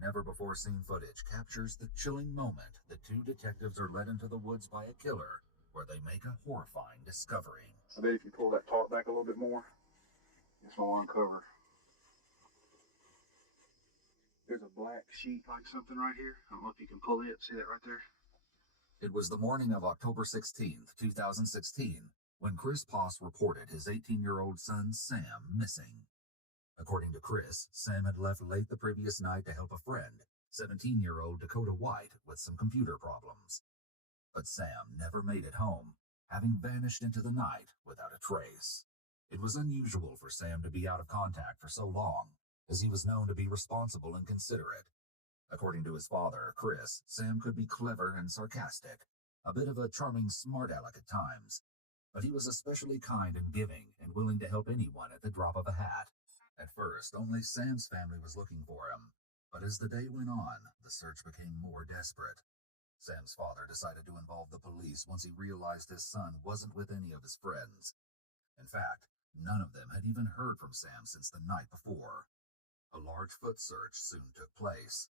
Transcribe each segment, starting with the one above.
never-before-seen footage captures the chilling moment the two detectives are led into the woods by a killer, where they make a horrifying discovery. I bet if you pull that tarp back a little bit more, this will uncover. There's a black sheet like something right here. I don't know if you can pull it. See that right there? It was the morning of October 16th, 2016, when Chris Poss reported his 18-year-old son, Sam, missing. According to Chris, Sam had left late the previous night to help a friend, 17-year-old Dakota White, with some computer problems. But Sam never made it home, having vanished into the night without a trace. It was unusual for Sam to be out of contact for so long, as he was known to be responsible and considerate. According to his father, Chris, Sam could be clever and sarcastic, a bit of a charming smart aleck at times, but he was especially kind and giving and willing to help anyone at the drop of a hat. At first, only Sam's family was looking for him, but as the day went on, the search became more desperate. Sam's father decided to involve the police once he realized his son wasn't with any of his friends. In fact, none of them had even heard from Sam since the night before. A large foot search soon took place.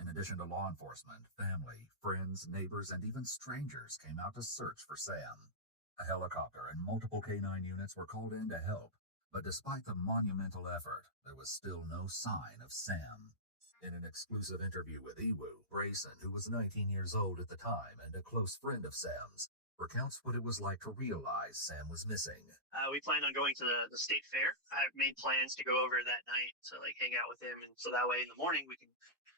In addition to law enforcement, family, friends, neighbors, and even strangers came out to search for Sam. A helicopter and multiple K-9 units were called in to help, but despite the monumental effort, there was still no sign of Sam. In an exclusive interview with Ewu, Brayson, who was 19 years old at the time and a close friend of Sam's, recounts what it was like to realize Sam was missing. We planned on going to the state fair. I made plans to go over that night to hang out with him, and so that way in the morning we can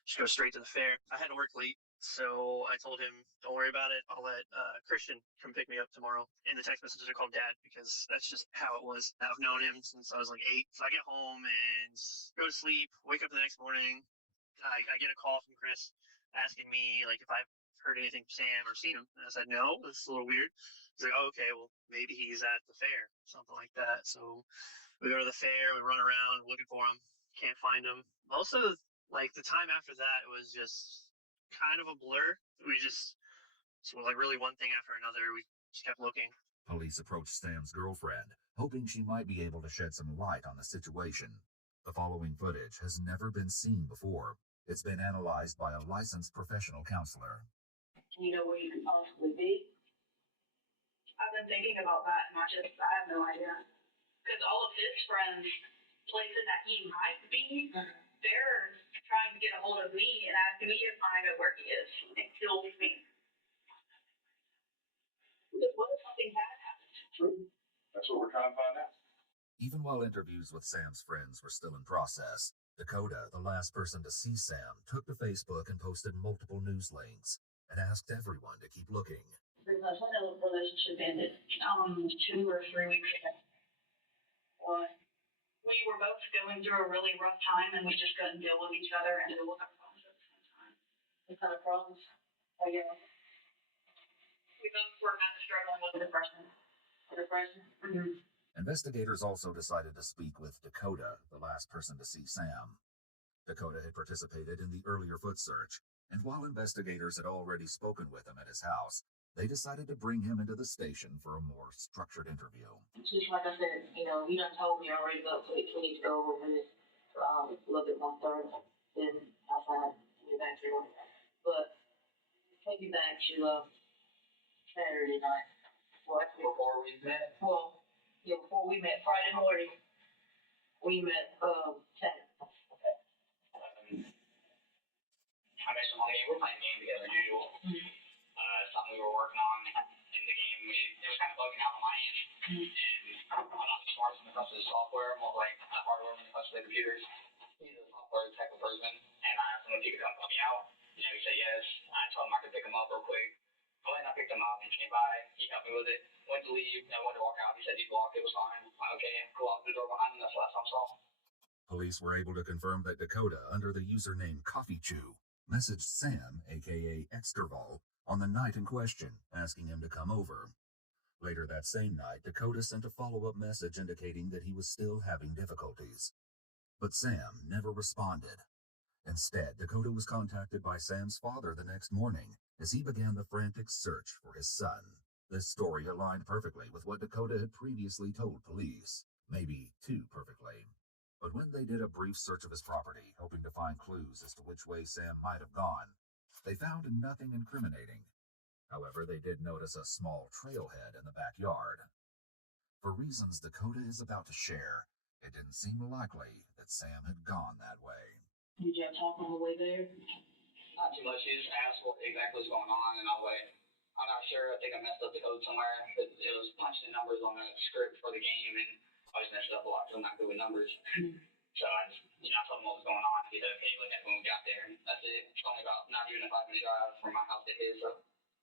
just go straight to the fair. I had to work late, so I told him, don't worry about it. I'll let Christian come pick me up tomorrow. In the text messages, I called Dad because that's just how it was. I've known him since I was 8. So I get home and go to sleep, wake up the next morning. I get a call from Chris asking me if I've heard anything from Sam or seen him. And I said, no, this is a little weird. He's like, oh, okay, well, maybe he's at the fair, something like that. So we go to the fair, we run around looking for him, can't find him. Also, the time after that, it was just kind of a blur. We just, really one thing after another, we just kept looking. Police approached Sam's girlfriend, hoping she might be able to shed some light on the situation. The following footage has never been seen before. It's been analyzed by a licensed professional counselor. Do you know where you could possibly be? I've been thinking about that, and I have no idea. Because all of his friends, places that he might be, they're trying to get a hold of me and asking me if I know where he is. It kills me. Because what if something bad happens? True. That's what we're trying to find out. Even while interviews with Sam's friends were still in process, Dakota, the last person to see Sam, took to Facebook and posted multiple news links and asked everyone to keep looking. Pretty much when the relationship ended, 2 or 3 weeks ago. Why? We were both going through a really rough time, and we just couldn't deal with each other and deal with our problems at the same time. What kind of problems? Oh, yeah. We both were kind of struggling with depression. Depression? Mm-hmm. Investigators also decided to speak with Dakota, the last person to see Sam. Dakota had participated in the earlier foot search, and while investigators had already spoken with him at his house, they decided to bring him into the station for a more structured interview. Just like I said, you done told me already, but we need to go over with it a little bit more thorough than outside get back here. But take you back to Saturday night. What? Before we met? Well, yeah, before we met Friday morning, we met Saturday. I met some on the game. We're playing a game together as usual. Mm-hmm. Something we were working on in the game. It was kind of bugging out on my end. Mm-hmm. And I'm not the smartest when it comes to the software. I'm more like the hardware when it comes to the computers. He's a software type of person. And I asked him if he could come help me out. He said yes. I told him I could pick him up real quick. I went and I picked him up. He came by. He helped me with it. Went to leave. I went to walk out. He said he'd walk. It was fine. Okay, go out the door behind him. That's the last time I saw him. Police were able to confirm that Dakota, under the username Coffee Chew, messaged Sam, aka Exterval, on the night in question, asking him to come over. Later that same night, Dakota sent a follow-up message indicating that he was still having difficulties. But Sam never responded. Instead, Dakota was contacted by Sam's father the next morning as he began the frantic search for his son. This story aligned perfectly with what Dakota had previously told police. Maybe too perfectly. But when they did a brief search of his property, hoping to find clues as to which way Sam might have gone, they found nothing incriminating. However, they did notice a small trailhead in the backyard. For reasons Dakota is about to share, it didn't seem likely that Sam had gone that way. Did y'all talk on the way there? Not too much. He just asked what exactly was going on, and I was like, I'm not sure. I think I messed up the code somewhere. It was punching the numbers on the script for the game, and I just messed it up a lot because I'm not good with numbers. So I just, I told him what was going on. He said, okay, look at when we got there. And that's it. It's only about not even a 5-minute drive from my house to his, so.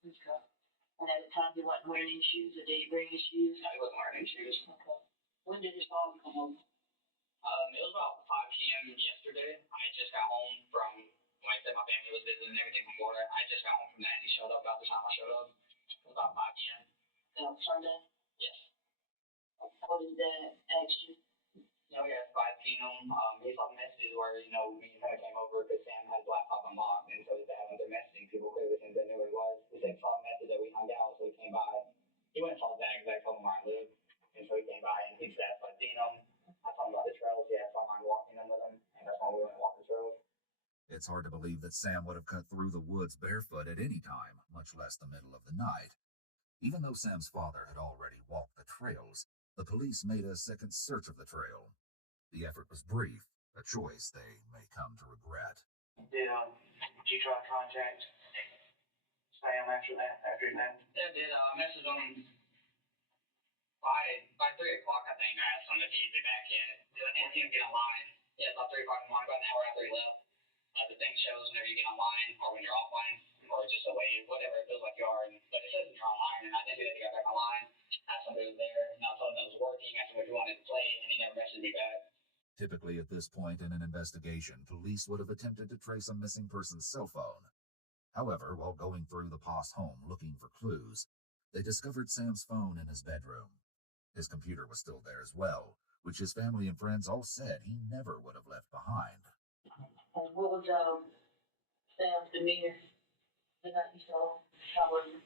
Okay. And at the time, he wasn't wearing any shoes, or did he bring his shoes? No, he wasn't wearing any shoes. Okay. When did his father come home? It was about 5 p.m. yesterday. I just got home from, like I said, my family was visiting and everything from Florida. I just got home from that, and he showed up about the time I showed up. It was about 5 p.m. Sunday? Yes. What did Dad ask you? We had 5 p.m. He saw the messages where, we kind of came over because Sam had his laptop unlocked, and so his dad went there messaging people clearly since they knew where he was. He said he saw the message that we hung out, so he came by. He went and saw his dad because I told him where I lived, and so he came by and he said, I seen him. I told him about the trails. He had someone walking them with him, and that's when we went and walked the trails. It's hard to believe that Sam would have cut through the woods barefoot at any time, much less the middle of the night. Even though Sam's father had already walked the trails, the police made a second search of the trail. The effort was brief, a choice they may come to regret. Did you try to contact Sam after that? Yeah, I did. I messaged him by 3 o'clock, I think. I asked him if he'd be back yet. I didn't see him get online. Yeah, about 3 o'clock in the morning, about an hour after he left. The thing shows whenever you get online or when you're offline, or just a wave, whatever it feels like you are. But it says when you're online, and I didn't see that he got back online. I asked him if he was there, and I told him it was working. I asked him if he wanted to play, and he never messaged me back. Typically, at this point in an investigation, police would have attempted to trace a missing person's cell phone. However, while going through the Poss home looking for clues, they discovered Sam's phone in his bedroom. His computer was still there as well, which his family and friends all said he never would have left behind. And what was Sam's demeanor the night you saw? How was he?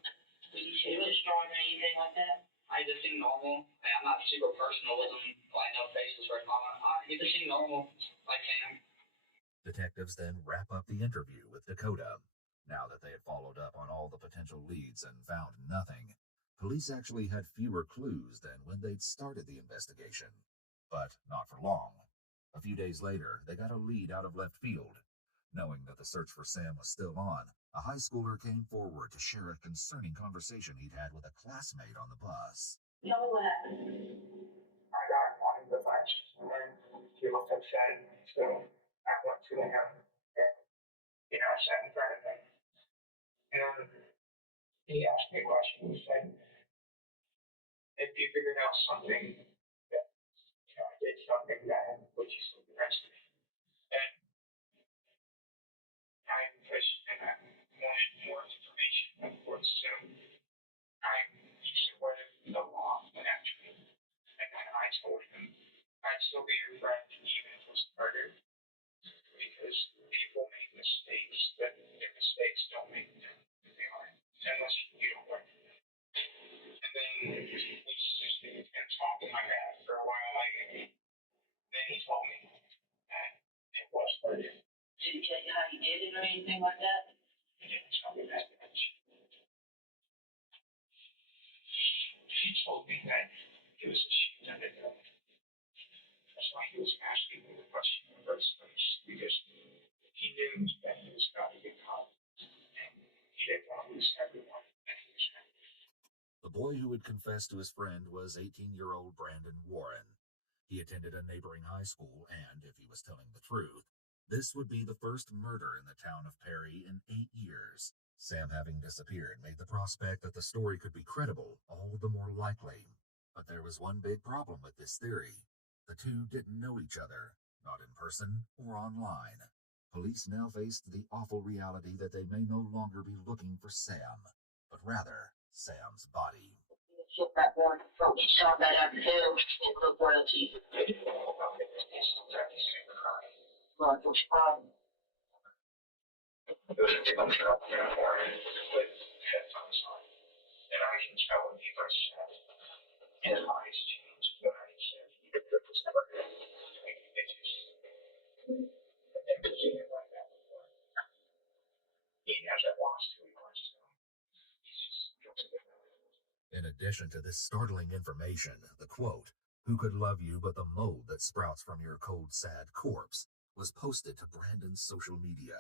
He was strong or anything like that? I just seemed normal. I'm not super personal with him. I know faces for his mama. He just seemed normal, like Sam. Detectives then wrap up the interview with Dakota. Now that they had followed up on all the potential leads and found nothing, police actually had fewer clues than when they'd started the investigation. But not for long. A few days later, they got a lead out of left field. Knowing that the search for Sam was still on, a high schooler came forward to share a concerning conversation he'd had with a classmate on the bus. Tell me what happened. I got one of the bunch, and he looked upset, so I went to him, and, I sat in front of him, and he asked me a question. He said, if you figured out something that, I did something bad, would you still arrest me? And I pushed, and I wanted more information, of course, so he said, what if the law went after me? And then I told him, I'd still be your friend even if it was murder. Because people make mistakes, but their mistakes don't make them who they are. Unless you don't learn from them. And then he's just been talking like that for a while. Then he told me that it was murder. Did he tell you how he did it or anything like that? He didn't tell me that much. He told me that he was ashamed of it. That's why he was asking me the question in the first place, because he knew that he was about to get caught, and he didn't want to lose everyone that he was at. The boy who had confessed to his friend was 18-year-old Brandon Warren. He attended a neighboring high school, and if he was telling the truth, this would be the first murder in the town of Perry in 8 years. Sam having disappeared made the prospect that the story could be credible all the more likely. But there was one big problem with this theory. The two didn't know each other, not in person or online. Police now faced the awful reality that they may no longer be looking for Sam, but rather Sam's body. Ship that one from shot that out of hell and look royalty. Right, which problem? It was a different truck in a morning with headphones on, and I can tell when he first said his eyes changed when I said he could rip his cover. It's addition to this startling information, the quote, "Who could love you but the mold that sprouts from your cold, sad corpse," was posted to Brandon's social media.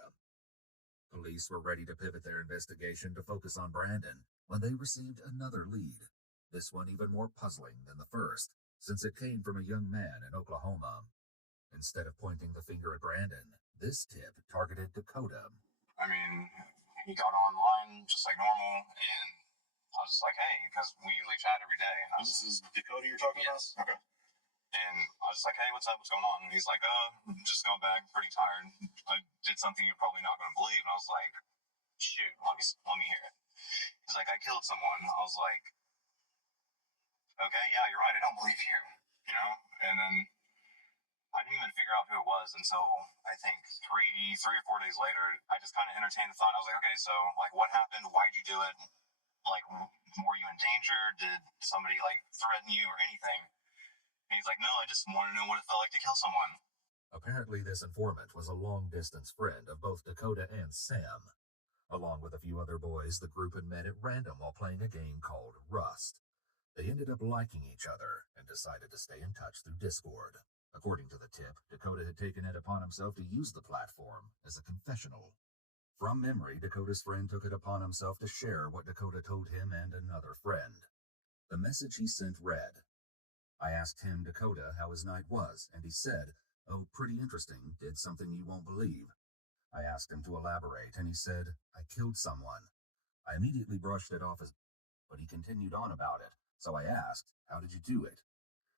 Police were ready to pivot their investigation to focus on Brandon when they received another lead, this one even more puzzling than the first, since it came from a young man in Oklahoma. Instead of pointing the finger at Brandon, this tip targeted Dakota. I mean, he got online just like normal, and I was just like, hey, because we usually chat every day. And This is Dakota you're talking Yes. about? Okay. And I was just like, hey, what's up? What's going on? And he's like, just got back, pretty tired. I did something you're probably not going to believe. And I was like, shoot, let me hear it. He's like, I killed someone. I was like, okay, yeah, you're right. I don't believe you, you know? And then I didn't even figure out who it was until I think three or 4 days later. I just kind of entertained the thought. I was like, okay, so like, what happened? Why'd you do it? Like, were you in danger? Did somebody like threaten you or anything? And he's like, no, I just want to know what it felt like to kill someone. Apparently, this informant was a long-distance friend of both Dakota and Sam. Along with a few other boys, the group had met at random while playing a game called Rust. They ended up liking each other and decided to stay in touch through Discord. According to the tip, Dakota had taken it upon himself to use the platform as a confessional. From memory, Dakota's friend took it upon himself to share what Dakota told him and another friend. The message he sent read, I asked him, Dakota, how his night was, and he said, oh, pretty interesting, did something you won't believe. I asked him to elaborate, and he said, I killed someone. I immediately brushed it off but he continued on about it, so I asked, how did you do it?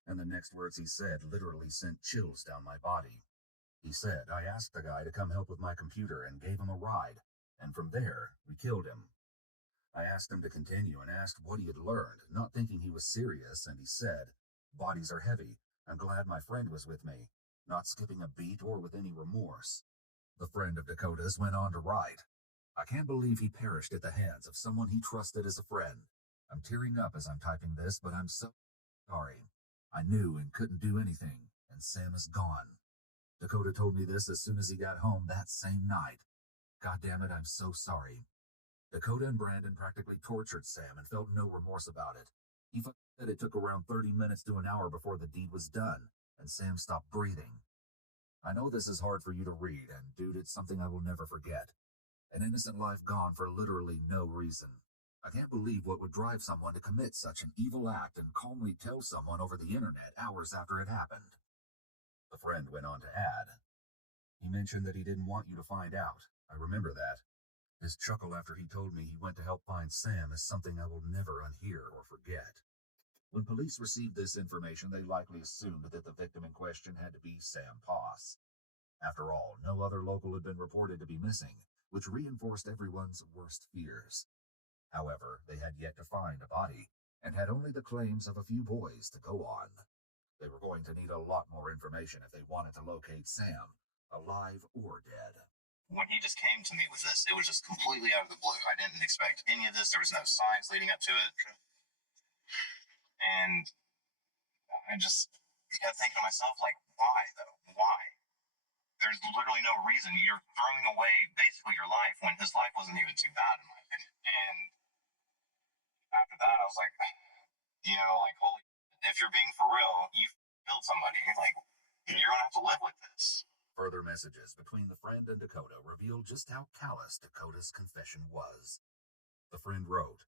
And the next words he said literally sent chills down my body. He said, I asked the guy to come help with my computer and gave him a ride, and from there, we killed him. I asked him to continue and asked what he had learned, not thinking he was serious, and he said, bodies are heavy. I'm glad my friend was with me, not skipping a beat or with any remorse. The friend of Dakota's went on to write, I can't believe he perished at the hands of someone he trusted as a friend. I'm tearing up as I'm typing this, but I'm so sorry. I knew and couldn't do anything, and Sam is gone. Dakota told me this as soon as he got home that same night. God damn it, I'm so sorry. Dakota and Brandon practically tortured Sam and felt no remorse about it. He said it took around 30 minutes to an hour before the deed was done, and Sam stopped breathing. I know this is hard for you to read, and dude, it's something I will never forget. An innocent life gone for literally no reason. I can't believe what would drive someone to commit such an evil act and calmly tell someone over the internet hours after it happened. The friend went on to add, he mentioned that he didn't want you to find out. I remember that. His chuckle after he told me he went to help find Sam is something I will never unhear or forget. When police received this information, they likely assumed that the victim in question had to be Sam Poss. After all, no other local had been reported to be missing, which reinforced everyone's worst fears. However, they had yet to find a body, and had only the claims of a few boys to go on. They were going to need a lot more information if they wanted to locate Sam, alive or dead. When he just came to me with this, it was just completely out of the blue. I didn't expect any of this. There was no signs leading up to it. And I just kept thinking to myself, like, why, though? Why? There's literally no reason. You're throwing away basically your life when his life wasn't even too bad, in my opinion. And after that, I was like, you know, like, holy, if you're being for real, you killed somebody. Like, you're going to have to live with this. Further messages between the friend and Dakota revealed just how callous Dakota's confession was. The friend wrote,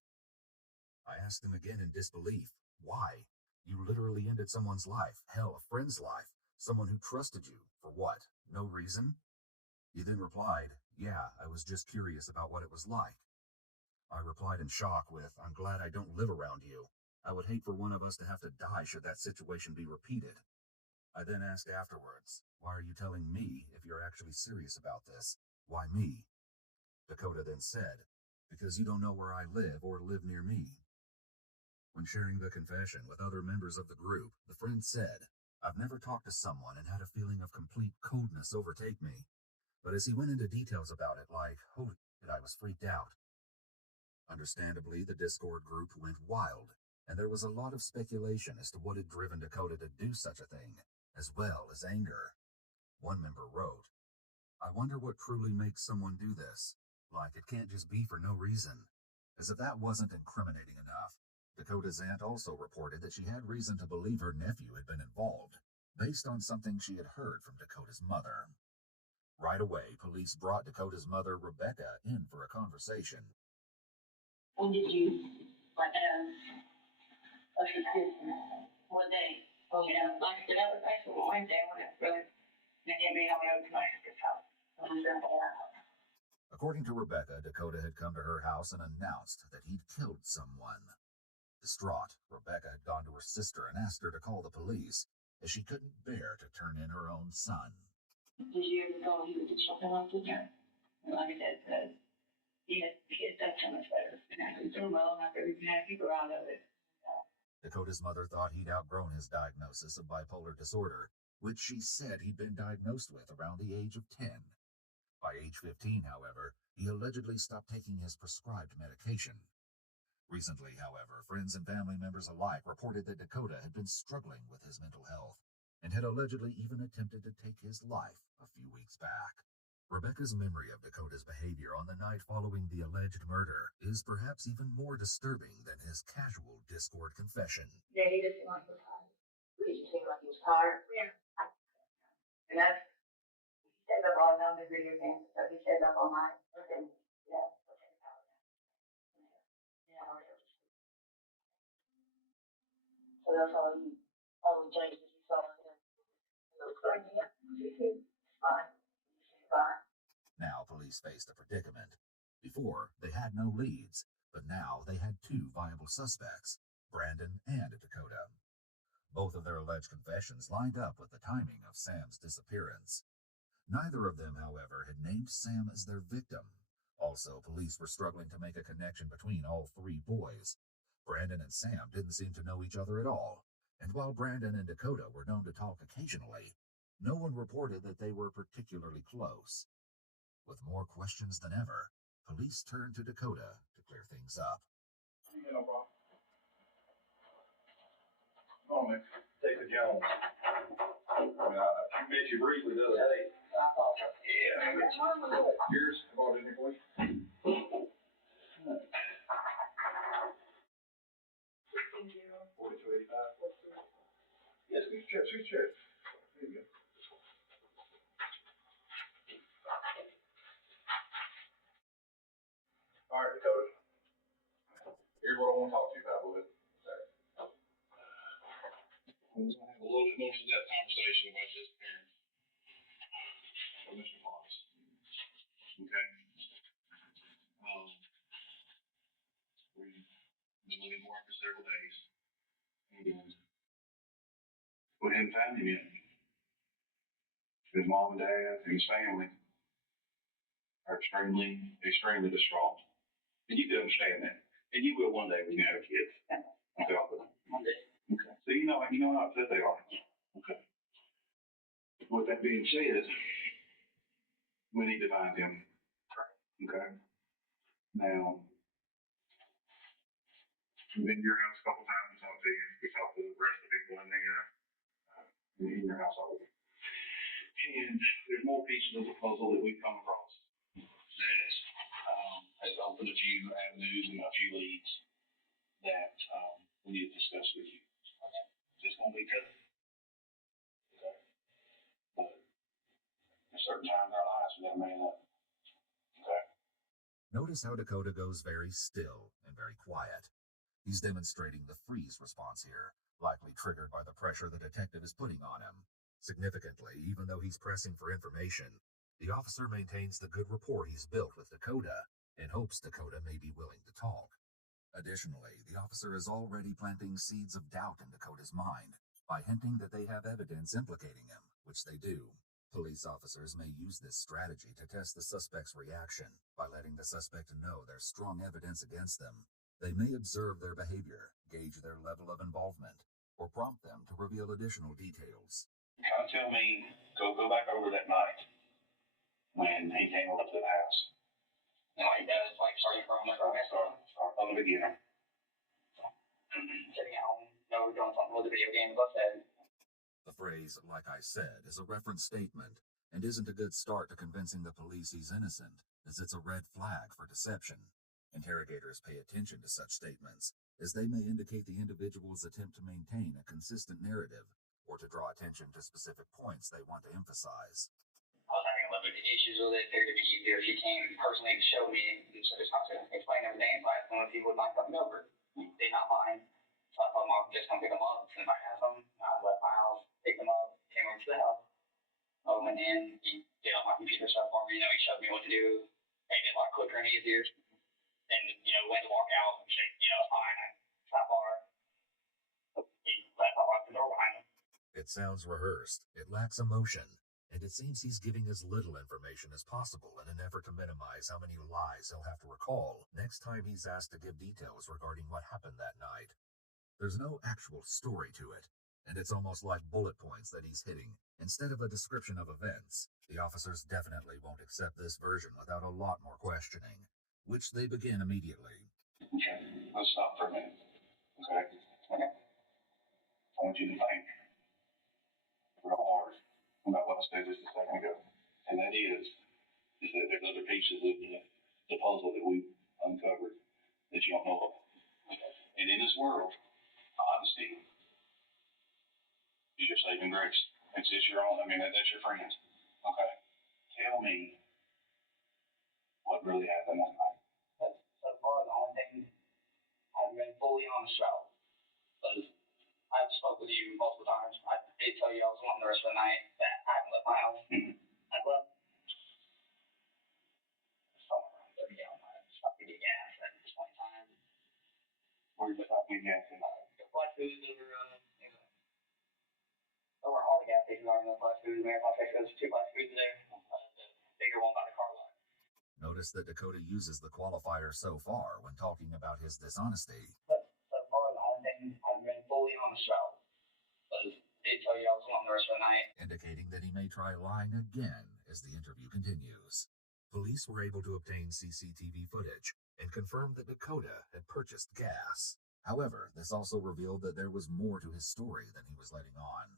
I asked him again in disbelief, why? You literally ended someone's life, hell, a friend's life, someone who trusted you, for what? No reason? He then replied, yeah, I was just curious about what it was like. I replied in shock with, I'm glad I don't live around you. I would hate for one of us to have to die should that situation be repeated. I then asked afterwards, why are you telling me if you're actually serious about this? Why me? Dakota then said, because you don't know where I live or live near me. When sharing the confession with other members of the group, the friend said, I've never talked to someone and had a feeling of complete coldness overtake me. But as he went into details about it, like, holy shit, I was freaked out. Understandably, the Discord group went wild, and there was a lot of speculation as to what had driven Dakota to do such a thing, as well as anger. One member wrote, I wonder what truly makes someone do this. Like, it can't just be for no reason. As if that wasn't incriminating enough. Dakota's aunt also reported that she had reason to believe her nephew had been involved, based on something she had heard from Dakota's mother. Right away, police brought Dakota's mother, Rebecca, in for a conversation. When did you, what day? Well, you know, like I said, that was actually Wednesday when it really, they gave me all the information to tell. According to Rebecca, Dakota had come to her house and announced that he'd killed someone. Distraught, Rebecca had gone to her sister and asked her to call the police, as she couldn't bear to turn in her own son. Did you ever go he would do something like that? And like I said, he had done so much better. And I could do well, and I could even have people out of it. Dakota's mother thought he'd outgrown his diagnosis of bipolar disorder, which she said he'd been diagnosed with around the age of 10. By age 15, however, he allegedly stopped taking his prescribed medication. Recently, however, friends and family members alike reported that Dakota had been struggling with his mental health and had allegedly even attempted to take his life a few weeks back. Rebecca's memory of Dakota's behavior on the night following the alleged murder is perhaps even more disturbing than his casual Discord confession. Yeah, he just seemed like he was tired. He just seemed like he was tired. Yeah. And that's, he stayed up all night on the video games, so he stayed up all night. Okay. Yeah. So that's all the changes he saw in him. It looks like, yeah, he's fine. He's fine. Now police faced a predicament. Before, they had no leads, but now they had two viable suspects, Brandon and Dakota. Both of their alleged confessions lined up with the timing of Sam's disappearance. Neither of them, however, had named Sam as their victim. Also, police were struggling to make a connection between all three boys. Brandon and Sam didn't seem to know each other at all, and while Brandon and Dakota were known to talk occasionally, no one reported that they were particularly close. With more questions than ever, police turned to Dakota to clear things up. Yeah, no problem. Oh, man. David Jones. I mean, I met you briefly the other day. Yeah. Here's about it for you. 4285. Yes, we check. There you go. All right, Dakota. Here's what I want to talk to you about a little bit. I was going to have a little bit more in-depth conversation about this parent with Mr. Fox. Okay? We've been looking for him for several days. And we hadn't found him yet. His mom and dad and his family are extremely distraught. And you can understand that. And you will one day when you have kids. Okay. One day. Okay. So you know how upset they are. Okay. With that being said, we need to find him. Okay. Now, we've been to your house a couple times to talk to you. We talked to the rest of the people in your household. And there's more pieces of the puzzle that we've come across that has opened a few avenues and a few leads that we need to discuss with you. Okay. It's going to be tough. Okay. But at certain times in our lives, we got to man up. Okay. Notice how Dakota goes very still and very quiet. He's demonstrating the freeze response here, likely triggered by the pressure the detective is putting on him. Significantly, even though he's pressing for information, the officer maintains the good rapport he's built with Dakota and hopes Dakota may be willing to talk. Additionally, the officer is already planting seeds of doubt in Dakota's mind by hinting that they have evidence implicating him, which they do. Police officers may use this strategy to test the suspect's reaction by letting the suspect know there's strong evidence against them. They may observe their behavior, gauge their level of involvement, or prompt them to reveal additional details. Kind of tell me, go back over that night when he came over to the house. No, he does, like, starting from the Start from the beginning. sitting at home, we're doing something with the video game, like I said. The phrase, like I said, is a reference statement and isn't a good start to convincing the police he's innocent, as it's a red flag for deception. Interrogators pay attention to such statements, as they may indicate the individual's attempt to maintain a consistent narrative or to draw attention to specific points they want to emphasize. I was having a little bit of issues with it. Figured it'd be easier if she came personally to show me and so just not to explain everything. So I asked them if he would mind coming over. He did not mind. So I told him I'll just come pick them up. And if I have them, I left my house, picked them up, came over to the house. I went in, he did all my computer stuff for me. He showed me what to do. Made it a lot quicker and easier. And, went to walk out and said, it's fine. I stopped far. He left my locked the door behind him. It sounds rehearsed, it lacks emotion, and it seems he's giving as little information as possible in an effort to minimize how many lies he'll have to recall next time he's asked to give details regarding what happened that night. There's no actual story to it, and it's almost like bullet points that he's hitting instead of a description of events. The officers definitely won't accept this version without a lot more questioning, which they begin immediately. Okay, let's stop for a minute. Okay? I want you to think real hard about what I said just a second ago. And that is that there's other pieces of the puzzle that we uncovered that you don't know about. And in this world, honesty is your saving grace. It's your own, that's your friend. Okay? Tell me what really happened that night. So far, the only thing I've been fully honest about was I've spoke with you multiple times. I did tell you I was alone the rest of the night that I haven't left my house. I left somewhere around 30 gallons. I stopped to get gas at this point in time. Where you stop getting gas in? The flash foods over all the gas stations are in the flash foods. Marathon Texas, 2 flash foods there. The bigger one by the car lot. Notice that Dakota uses the qualifier "so far" when talking about his dishonesty. But so far, the only thing I've been fully honest about was did tell you I was alone the rest of the night. Indicating that he may try lying again as the interview continues. Police were able to obtain CCTV footage and confirmed that Dakota had purchased gas. However, this also revealed that there was more to his story than he was letting on.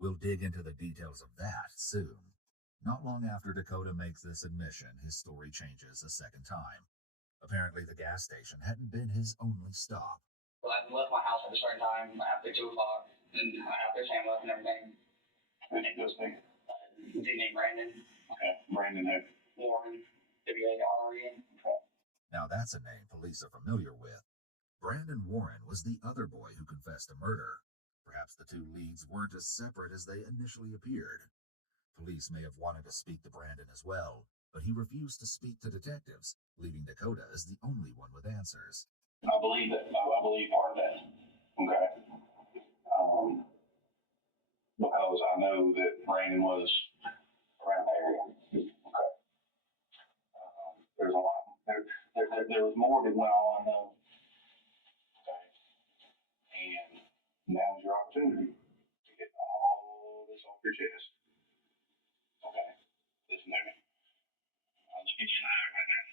We'll dig into the details of that soon. Not long after Dakota makes this admission, his story changes a second time. Apparently, the gas station hadn't been his only stop. Well, I left my house at a certain time after 2 o'clock, and after Sam left and everything. Who did those things? Dude named Brandon. Okay, Brandon who? Warren. W-A-R-R-E-N. Now that's a name police are familiar with. Brandon Warren was the other boy who confessed to murder. Perhaps the two leads weren't as separate as they initially appeared. Police may have wanted to speak to Brandon as well, but he refused to speak to detectives, leaving Dakota as the only one with answers. I believe that. I believe part of that. Okay. Because I know that Brandon was around the area. Okay. There's a lot. There was more that went on though. Okay. And now's your opportunity to get all this off your chest. Okay. Listen to me. I'm looking you in the eye right now.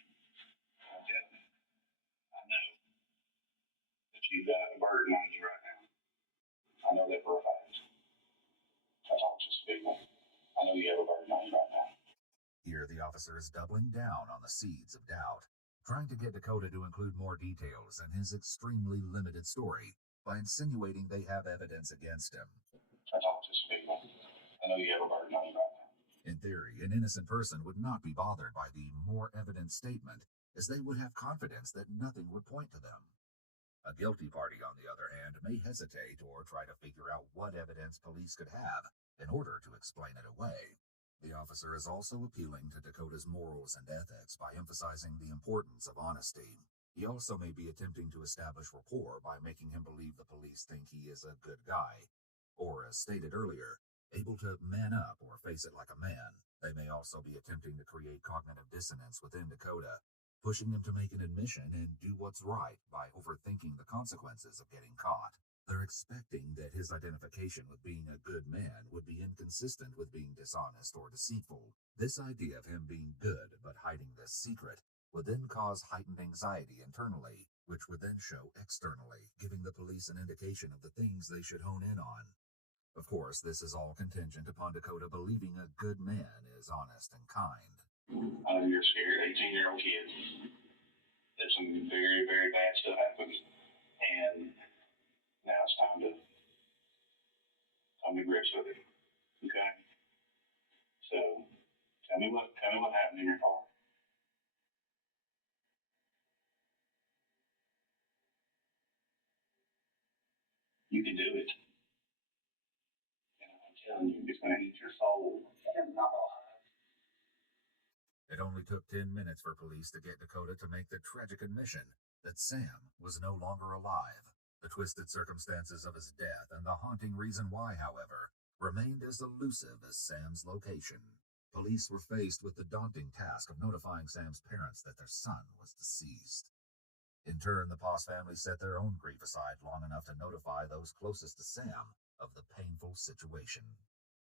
I'm telling you. I know that you've got a burden on you right now. I know that for a fact. I talk to some people. I know you have a burden on you right now. Here, the officer is doubling down on the seeds of doubt, trying to get Dakota to include more details in his extremely limited story by insinuating they have evidence against him. I talk to some people. I know you have a burden on you right now. In theory, an innocent person would not be bothered by the more evident statement, as they would have confidence that nothing would point to them. A guilty party, on the other hand, may hesitate or try to figure out what evidence police could have in order to explain it away. The officer is also appealing to Dakota's morals and ethics by emphasizing the importance of honesty. He also may be attempting to establish rapport by making him believe the police think he is a good guy, or, as stated earlier, able to man up or face it like a man. They may also be attempting to create cognitive dissonance within Dakota, pushing him to make an admission and do what's right by overthinking the consequences of getting caught. They're expecting that his identification with being a good man would be inconsistent with being dishonest or deceitful. This idea of him being good but hiding this secret would then cause heightened anxiety internally, which would then show externally, giving the police an indication of the things they should hone in on. Of course, this is all contingent upon Dakota believing a good man is honest and kind. I know you're scared 18-year-old kid. There's some very, very bad stuff happens. And now it's time to come to grips with it. Okay? So tell me what happened in your car. You can do it. And I'm telling you, it's gonna eat your soul. It only took 10 minutes for police to get Dakota to make the tragic admission that Sam was no longer alive. The twisted circumstances of his death and the haunting reason why, however, remained as elusive as Sam's location. Police were faced with the daunting task of notifying Sam's parents that their son was deceased. In turn, the Poss family set their own grief aside long enough to notify those closest to Sam of the painful situation.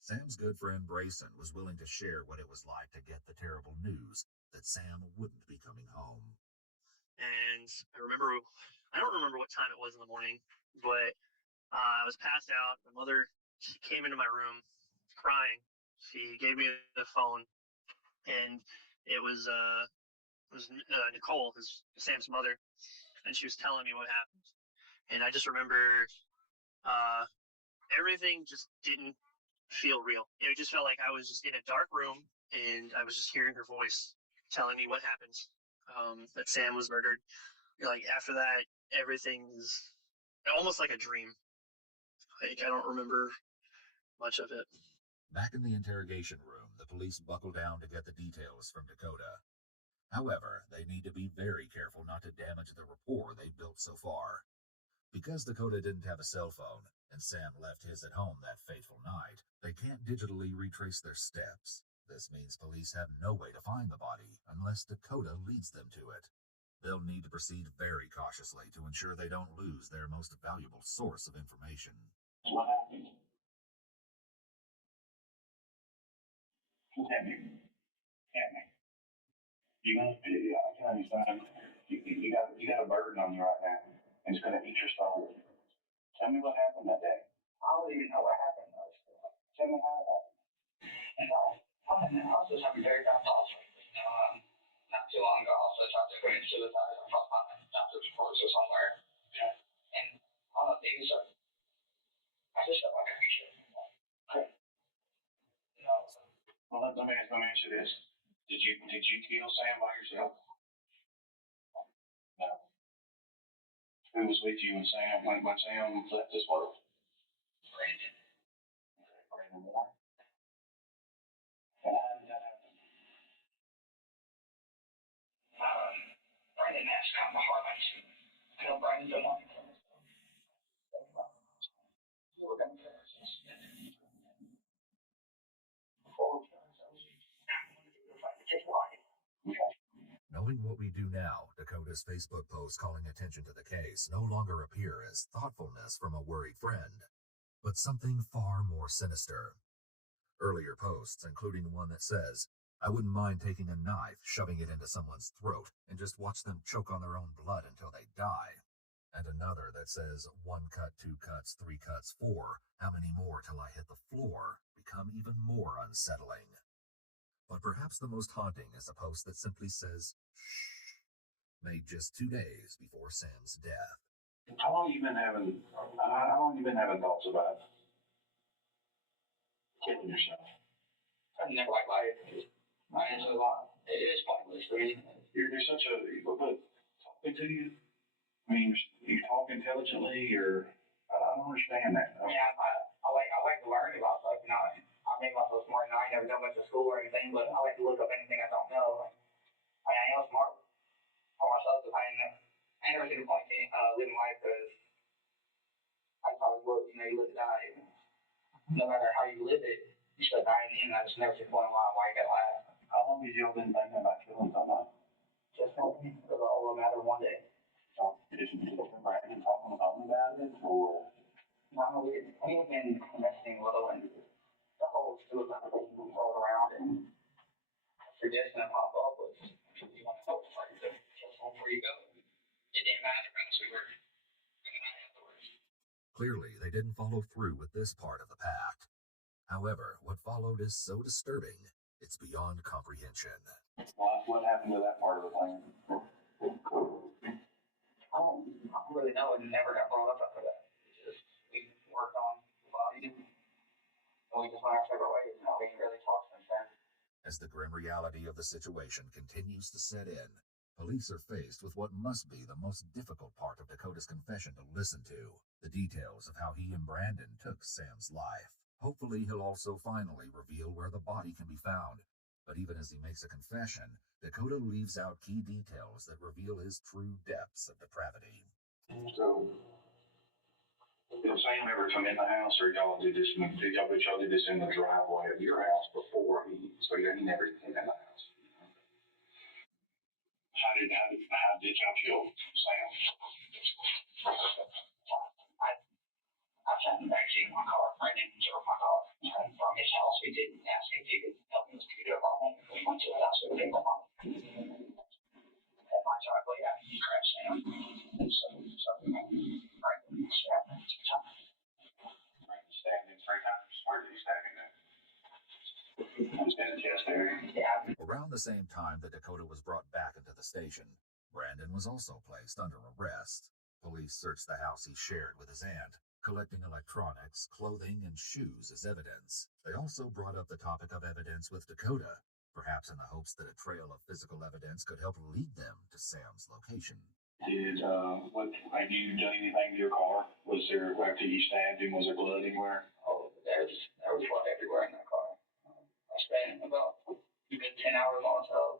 Sam's good friend Brayson was willing to share what it was like to get the terrible news that Sam wouldn't be coming home. And I don't remember what time it was in the morning, but I was passed out. My mother came into my room crying. She gave me the phone, and it was Nicole, Sam's mother, and she was telling me what happened. And I just remember everything just didn't feel real. It just felt like I was just in a dark room, and I was just hearing her voice telling me what happened, that Sam was murdered. Like, after that, everything is almost like a dream. Like, I don't remember much of it. Back in the interrogation room, the police buckle down to get the details from Dakota. However, they need to be very careful not to damage the rapport they've built so far. Because Dakota didn't have a cell phone, and Sam left his at home that fateful night, they can't digitally retrace their steps. This means police have no way to find the body unless Dakota leads them to it. They'll need to proceed very cautiously to ensure they don't lose their most valuable source of information. What happened? Tell me. You got a burden on you right now, and it's gonna eat your soul. Tell me what happened that day. I don't even know what happened. Tell me how it happened. And I was just having very bad thoughts. Not too long ago, I also tried to commit suicide. I thought my doctor's report or somewhere. Okay. And all the things are, I just felt like I could kill someone. Well, let me ask you this. Did you kill Sam by yourself? No. Who was with you when Sam left this world? Brandon. Okay, Brandon Moore. And how did that happen? Brandon has kind of a hard life too. I know Brandon's a money for himself. You were going to kill ourselves. Before we kill ourselves, I wanted to fight to take life. Okay. Knowing what we do now, Dakota's Facebook posts calling attention to the case no longer appear as thoughtfulness from a worried friend, but something far more sinister. Earlier posts, including one that says, "I wouldn't mind taking a knife, shoving it into someone's throat, and just watch them choke on their own blood until they die." And another that says, "1 cut, 2 cuts, 3 cuts, 4, how many more till I hit the floor," become even more unsettling. But perhaps the most haunting is a post that simply says, "Shh," made just 2 days before Sam's death. How long you been having thoughts about killing yourself? I never like life. I answer a lot. It is pointless for me. You're such a, but talking to you, I mean, you talk intelligently, or I don't understand that. I mean, I like to learn about stuff. I make myself smart. I ain't never done much of school or anything, but I like to look up anything I don't know. I am smart for myself, but I ain't never seen a point in living life because I probably would, you live to die. No matter how you live it, you still die in the end. I just never see the point why you gotta laugh. How long have y'all been thinking about killing somebody? Just something because it will matter one day. Did you Brandon talking about it, or? No, we've been investing a little in the whole suicide thing rolled around, and suggestion pop up was, you want to go for it, just home before you go. It didn't matter unless we were going to die afterwards. Clearly, they didn't follow through with this part of the pact. However, what followed is so disturbing, it's beyond comprehension. What happened to that part of the plan? I don't really know. It never gravity of the situation continues to set in, police are faced with what must be the most difficult part of Dakota's confession to listen to, the details of how he and Brandon took Sam's life. Hopefully, he'll also finally reveal where the body can be found. But even as he makes a confession, Dakota leaves out key details that reveal his true depths of depravity. So, did Sam ever come in the house, or y'all did this in the driveway of your house before he never came in the house? How did y'all kill Sam? I sat in the backseat of my car. Brandon drove my car from his house. He didn't ask if he could help me to get it over home. We went to the house with him at my driveway after he crashed Sam. So Brandon stabbed him 2 times. Brandon stabbed him 3 times? Where did he stab him at? Just in the chest area? Yeah. Around the same time that Dakota was brought back into the station, Brandon was also placed under arrest. Police searched the house he shared with his aunt, collecting electronics, clothing, and shoes as evidence. They also brought up the topic of evidence with Dakota, perhaps in the hopes that a trail of physical evidence could help lead them to Sam's location. Have you done anything to your car? Was there, after you stabbed him, was there blood anywhere? Oh, there was blood everywhere in that car. I spent about a good 10 hours on myself.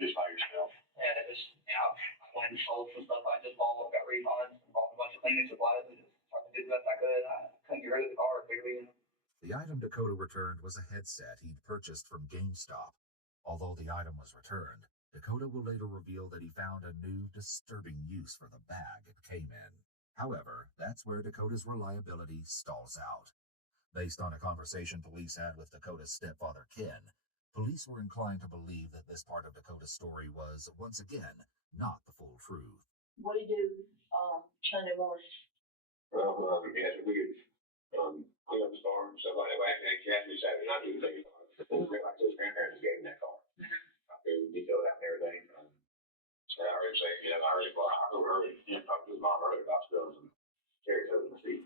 Just by yourself? Yeah, it was, I went and sold some stuff. I just got refunds, bought a bunch of cleaning supplies, and just tried to do the best I could. I couldn't get rid of the car, clearly. The item Dakota returned was a headset he'd purchased from GameStop. Although the item was returned, Dakota will later reveal that he found a new, disturbing use for the bag it came in. However, that's where Dakota's reliability stalls out. Based on a conversation police had with Dakota's stepfather, Ken, police were inclined to believe that this part of Dakota's story was, once again, not the full truth. What do you do, Sunday morning? Well, yes, we could, clean up the car and stuff like that. I actually asked me Saturday night to do the like his grandparents gave him that car. I figured detailed out and everything. I already say, I overheard him talk to his mom earlier about stuff and carry it over the seat.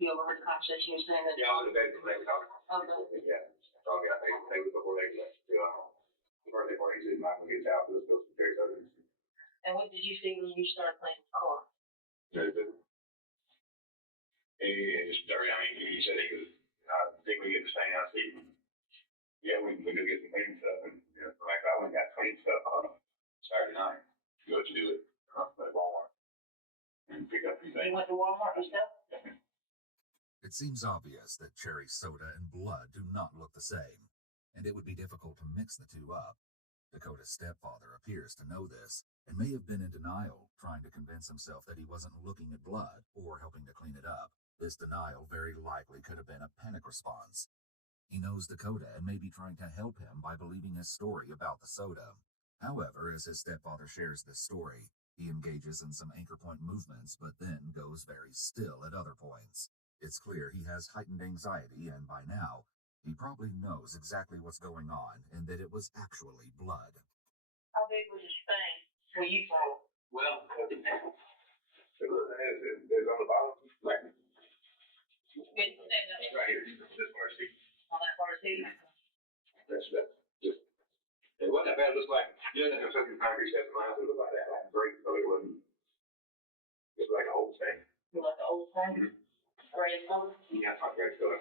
You overheard the conversation you were saying that? Yeah, I was in bed when they were talking. Okay. Yeah, probably I think they was before they left to the birthday party. He said, Michael gets out, let's go to Terry's other. And what did you see when you started playing the car? And just dirty. I mean, he said he could, I think we get the same out seat. Yeah, we go get some clean stuff. And, like I went and got clean stuff on Saturday night. Go to do it at Walmart and pick up a few things. You went to Walmart yourself? It seems obvious that cherry soda and blood do not look the same, and it would be difficult to mix the two up. Dakota's stepfather appears to know this, and may have been in denial, trying to convince himself that he wasn't looking at blood or helping to clean it up. This denial very likely could have been a panic response. He knows Dakota and may be trying to help him by believing his story about the soda. However, as his stepfather shares this story, he engages in some anchor point movements, but then goes very still at other points. It's clear he has heightened anxiety, and by now, he probably knows exactly what's going on and that it was actually blood. How big was this thing where you saw? Well, there's on the bottom, like, Good, stand up. right here, this part seat. On that part seat? That's just, it wasn't that bad. It looked like, like something concrete steps in my house. It looked like that, like great, so it wasn't, it was like an old thing. You like the old thing? Gray color? Yeah, it's like great color.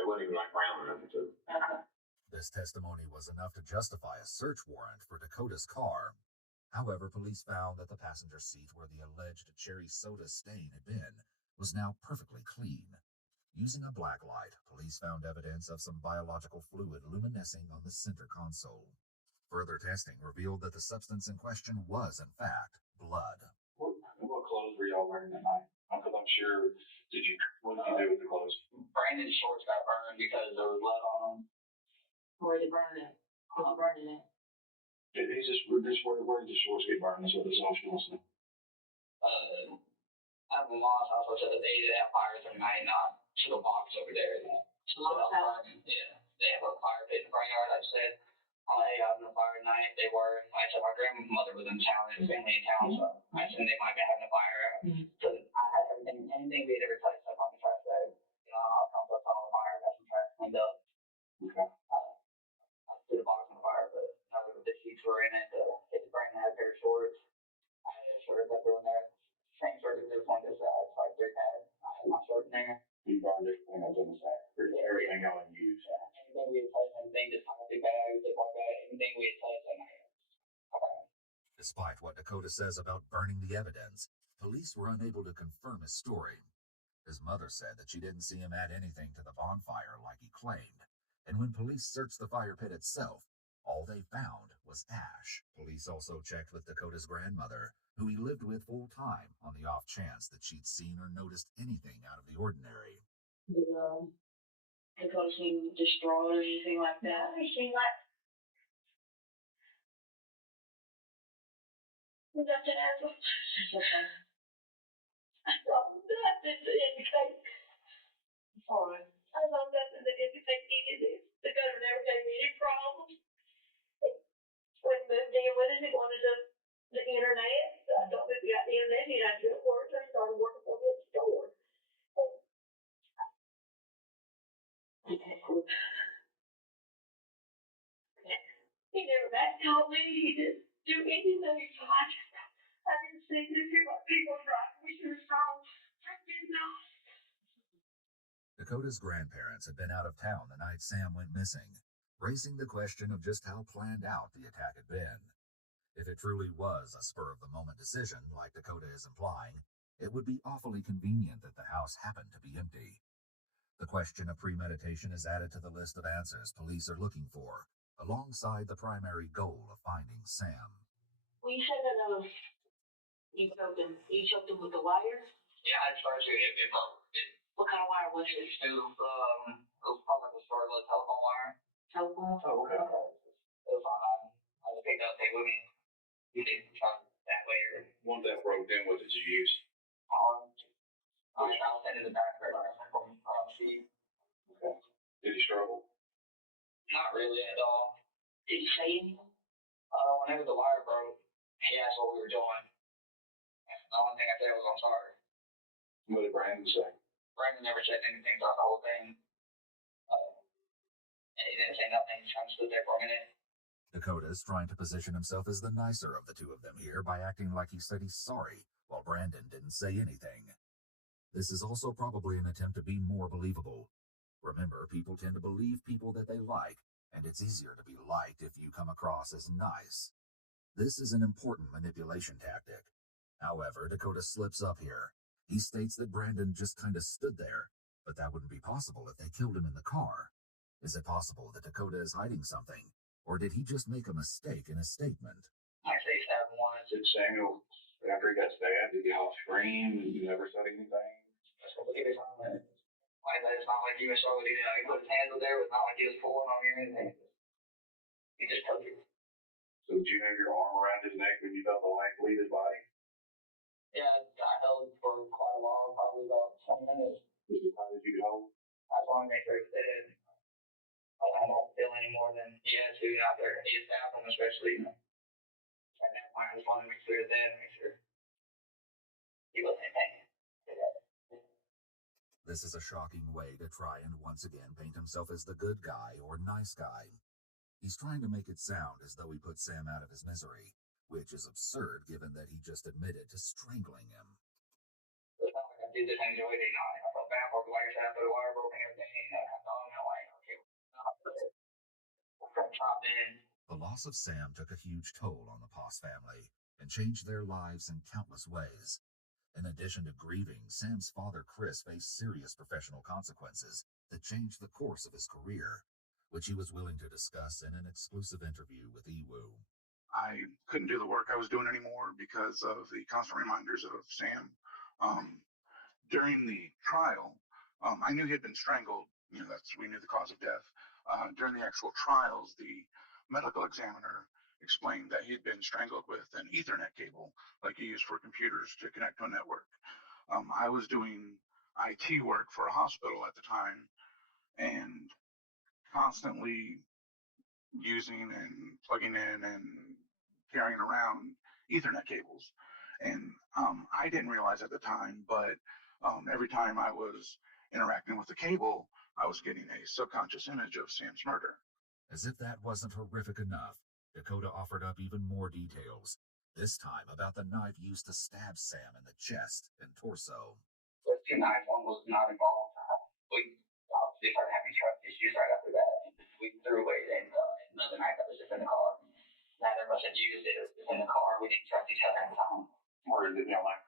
It wasn't even like brown or nothing, too. This testimony was enough to justify a search warrant for Dakota's car. However, police found that the passenger seat where the alleged cherry soda stain had been was now perfectly clean. Using a black light, police found evidence of some biological fluid luminescing on the center console. Further testing revealed that the substance in question was, in fact, blood. What clothes were y'all wearing that night? Because I'm sure, what did you do with the clothes? Brandon's shorts got burned because there was blood on them. Where did it burn at? Where did you burn it at? Where did the shorts get burned? That's what the social was saying. At my mom's house, so they have fires every night, not to the box over there. Mom's house? Yeah, they have a fire pit in the front yard. I said, hey, having a fire tonight. They were. I said my grandmother was in town, and family in town, so I said they might be having a fire. So I had anything we had ever touched up on the trash bag. I'll come put on the fire, got some trash cleaned up. Okay. sheets were in it. Hit the brain, had a pair of shorts. I had a shirt that threw in there. Same shirt as this one, just so I three had. I had my shirt in there. You burned it when it was in the sack. Everything y'all had used. Anything we had touched, anything, just plastic bags, stuff like that. Anything we had touched, I had. Despite what Dakota says about burning the evidence, police were unable to confirm his story. His mother said that she didn't see him add anything to the bonfire like he claimed, and when police searched the fire pit itself, all they found was ash. Police also checked with Dakota's grandmother, who he lived with full-time, on the off chance that she'd seen or noticed anything out of the ordinary. Did Dakota seem distraught or anything like that? It seemed like nothing else. I thought nothing that it could take. Alright. I thought nothing that it could take any of this. The gutter never gave me any problems. When he moved in with us, he wanted the internet. I thought if we got the internet, he'd have to go to work. I started working for him at the store. He never back called me. He didn't do anything. So I didn't see this here like people right. We should have saw. I did not. Dakota's grandparents had been out of town the night Sam went missing, raising the question of just how planned out the attack had been. If it truly was a spur-of-the-moment decision, like Dakota is implying, it would be awfully convenient that the house happened to be empty. The question of premeditation is added to the list of answers police are looking for, alongside the primary goal of finding Sam. Well, you said that you choked him with the wire? Yeah, I started to hit it. What kind of wire was it? It was probably like a short little telephone wire. Telephone? Oh, okay. It was on, I just picked up, take with me. You can try that way or. Once that broke down, what did you use? I was in the back right on the seat. Okay. Did you struggle? Not really at all. Did you say anything? Whenever the wire broke, he asked what we were doing. The only thing I said was, I'm sorry. What did Brandon say? Brandon never said anything throughout the whole thing. And he didn't say nothing. He kind of stood there for a minute. Dakota is trying to position himself as the nicer of the two of them here by acting like he said he's sorry, while Brandon didn't say anything. This is also probably an attempt to be more believable. Remember, people tend to believe people that they like, and it's easier to be liked if you come across as nice. This is an important manipulation tactic. However, Dakota slips up here. He states that Brandon just kind of stood there, but that wouldn't be possible if they killed him in the car. Is it possible that Dakota is hiding something, or did he just make a mistake in his statement? I say he stabbed him once. Did Samuel, after he got stabbed, did he all scream and you never said anything? That's what he was on there. Like that, it's not like he was so, he put his hands up there. It was not like he was pulling on me or anything. He just took it. So did you have your arm around his neck when you felt the light leave his body? Yeah, I held for quite a while, probably about 20 minutes. How did you hold? I just want to make sure he's dead. I don't feel any more than he had to out there. He just stabbed him, especially. At that point, I just wanted to make sure he's dead and make sure he wasn't in pain. This is a shocking way to try and once again paint himself as the good guy or nice guy. He's trying to make it sound as though he put Sam out of his misery, which is absurd given that he just admitted to strangling him. It's not like I did this and enjoyed it. I felt bad for him. Like I said, I put a wire broke and everything. And I thought, like, okay, dropped in. The loss of Sam took a huge toll on the Poss family and changed their lives in countless ways. In addition to grieving, Sam's father, Chris, faced serious professional consequences that changed the course of his career, which he was willing to discuss in an exclusive interview with EWU. I couldn't do the work I was doing anymore because of the constant reminders of Sam. During the trial, I knew he had been strangled. We knew the cause of death. During the actual trials, the medical examiner explained that he had been strangled with an Ethernet cable, like you use for computers to connect to a network. I was doing IT work for a hospital at the time, and constantly using and plugging in and carrying around Ethernet cables. And I didn't realize at the time, but every time I was interacting with the cable, I was getting a subconscious image of Sam's murder. As if that wasn't horrific enough, Dakota offered up even more details, this time about the knife used to stab Sam in the chest and torso. Those two knives, one was not involved. We obviously started having trust issues right after that. We threw away another knife that was just in the car. Neither of us had used it. It was just in the car. We didn't trust each other at the time. Or is it, like,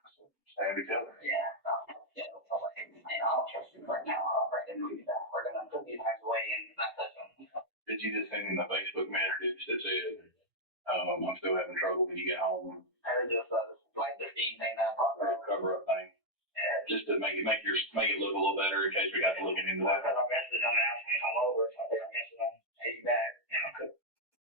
stab each other? Yeah. So like, I don't trust you right now. I'll break and move you back. We're gonna put these knives away and not touch them. Did you just send in the Facebook message that said, I'm still having trouble when you get home? I just like the steam thing that I talked about. Cover up thing. Yeah. Just to make it look a little better in case we got to looking into that. I messaged them and asked them to come over. So I messaged them, hey, you back?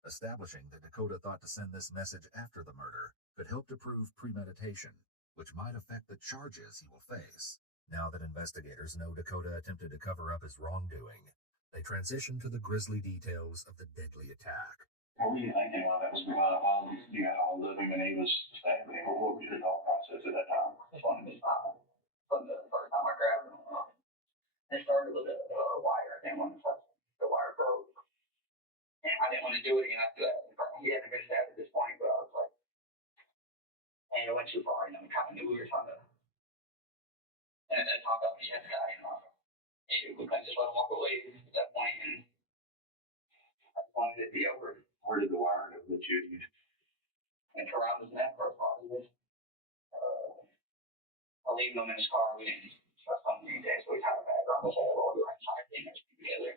Establishing that Dakota thought to send this message after the murder could help to prove premeditation, which might affect the charges he will face. Now that investigators know Dakota attempted to cover up his wrongdoing, they transition to the grisly details of the deadly attack. What were you thinking while that was going on? You had all of him and he was stabbing him. What was your thought process at that time? Just wanted to stop him. From the first time I grabbed him, it started with a wire. I didn't want to touch him. The wire broke. And I didn't want to do it again after that. He hadn't been stabbed at this point, but I was like, and it went too far. We kind of knew we were trying to. And then talk up the guy, and we couldn't just let him walk away at that point, and I just wanted it to be over. Where did the wire that you had used? And around his neck for a part of it. I'll leave him in his car. We didn't trust him these days, so we tied a bag around his head while we were inside, getting everything together.